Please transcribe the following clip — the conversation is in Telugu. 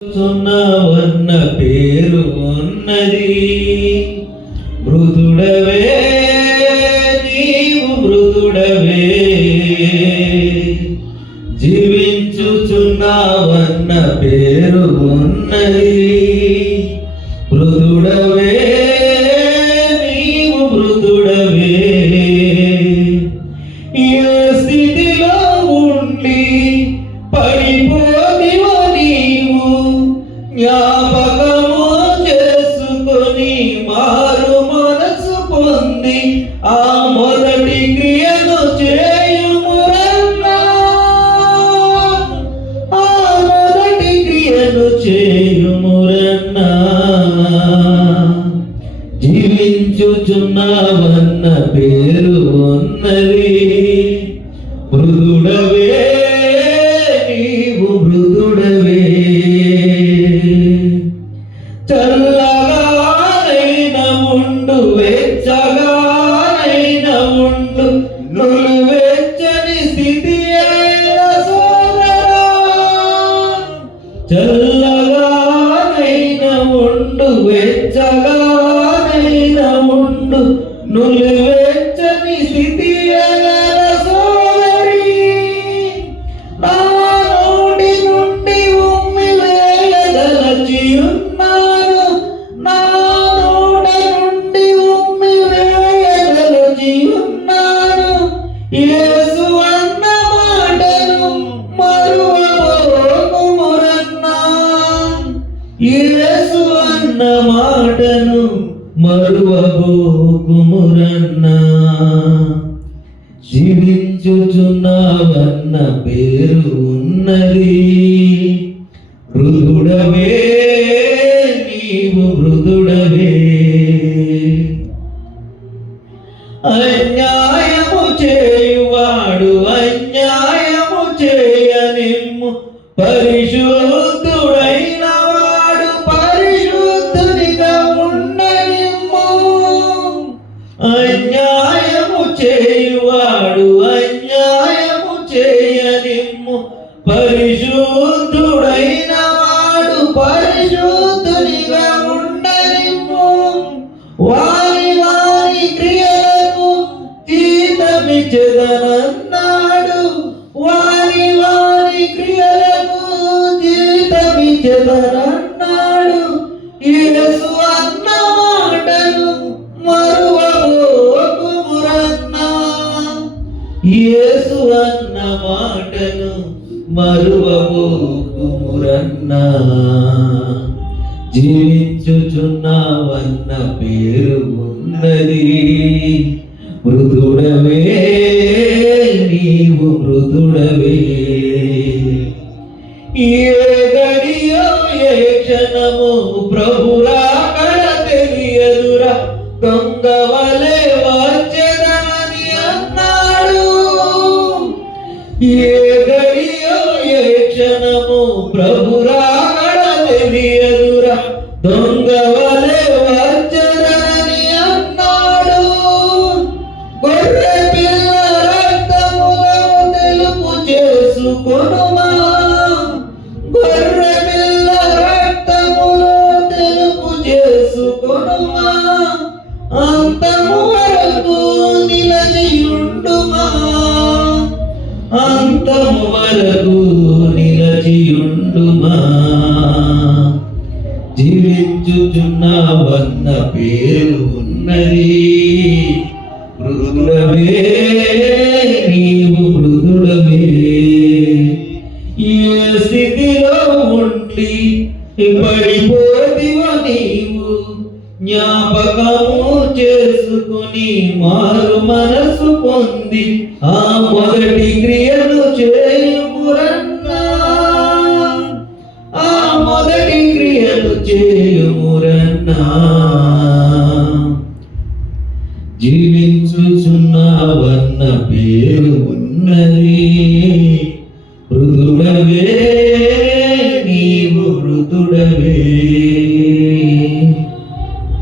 సున్నవన్న పేరు ఉన్నది. మృదుడవే నీవు మృదుడవే, జీవించుచున్నావన్న పేరు ఉన్నది. మృదుడవే నీవు మృదుడవే, ఏ స్థితిలో ఉండి పడిపోదివో నీవు జ్ఞాపకము చేసుకొని మారు మనసు పొంది ఆ మొదటి క్రియను చేయుమురన్నా, ఆ మొదటి క్రియను చేయుమురన్నా. జీవించుచున్నావన్న పేరు ఉన్నది. మృదుడవే నీవు మృదుడవే, చల్లగానైన ఉండు వెచ్చగానైన ఉండు, నువ్వెచ్చని స్థితి అయిన సోదరా. చల్లగానైన ఉండు వెచ్చగానైన ఉండు, నువ్వెచ్చని స్థితి అయిన సోదరి. నా నోటి నుండి ఉమ్మి వేయదలచి ఉన్నాను, నా నోట నుండి ఉమ్మి వేయదలచి ఉన్నాను. యేసు అన్న మాటను మరువబోకుమురన్నా, యేసు అన్న మాటను మరువబోకుమురన్నా. జీవించుచున్నావన్న పేరు ఉన్నది. మృదుడవే నీవు మృదుడవే, అన్యాయము చేయువాడు అన్యాయము చేయనిమ్ము, పరిశుద్ధుడైన వాడు పరిశుద్ధునిగా ఉండనిమ్ము. అన్యాయము చేయువాడు అన్యాయము చేయనిమ్ము, పరిశుద్ధుడైన వాడు పరిశుద్ధునిగా ఉండనిమ్ము. వారి వారి క్రియలకు జీతమిచ్చెదనన్నాడు, వారి వారి క్రియలకు జీతమిచ్చెదనన్నాడు. యేసు అన్న మాటను మరువబోకుమురన్నా, యేసు అన్న మాటను మరువబోకుమురన్నా. జీవించుచున్నావన్న పేరు ఉన్నది. మృదుడవే నీవు మృదుడవే, ఏ గడియో ఏ క్షణము ప్రభురాకడ తెలియదురా, దొంగవలే వచ్చెదనని అన్నాడు. ఏ గడియో ఏ క్షణము ప్రభురాకడ తెలియదురా, దొంగవలే వచ్చెదనని అన్నాడు. గొర్రె పిల్ల రక్తములో తెలుపు చేసుకొనుమా, గొర్రె పిల్ల రక్తములో తెలుపు చేసుకొనుమా. అంతము వరకు నిలచియుండుమా, అంతము వరకు నిలచియుండుమా. జీవించుచున్నావన్న పేరు ఉన్నది. మృదుడవే నీవు మృదుడవే, ఏ స్థితిలో ఉండి పడిపోతివో నీవు జ్ఞాపకము చేసుకుని మారు మనసు పొంది ఆ మొదటి క్రియను చేయుమురన్నా, ఆ మొదటి క్రియను చేయుమురన్నా. జీవించుచున్నావన్న పేరు ఉన్నది. మృదుడవే నీవు మృదుడవే.